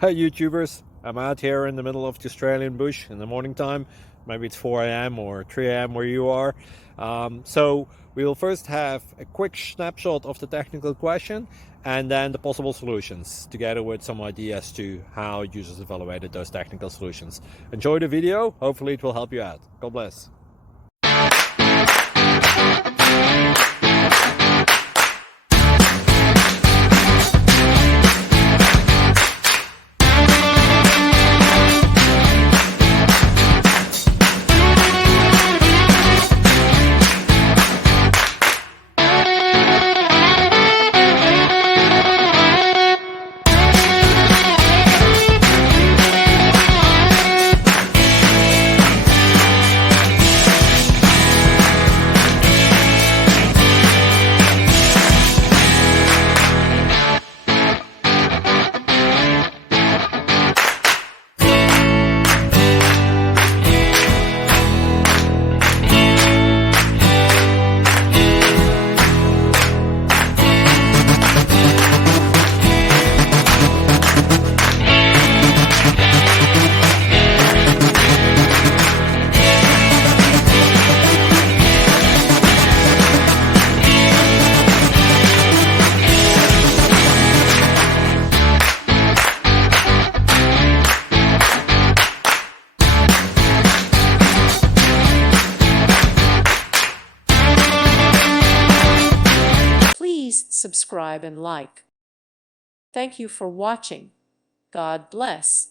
Hey YouTubers, I'm out here in the middle of the Australian bush in the morning time. Maybe it's 4 a.m. or 3 a.m. where you are. So we will first have a quick snapshot of the technical question and then the possible solutions, together with some ideas to how users evaluated those technical solutions. Enjoy the video, hopefully it will help you out. God bless. Please subscribe and like. Thank you for watching. God bless.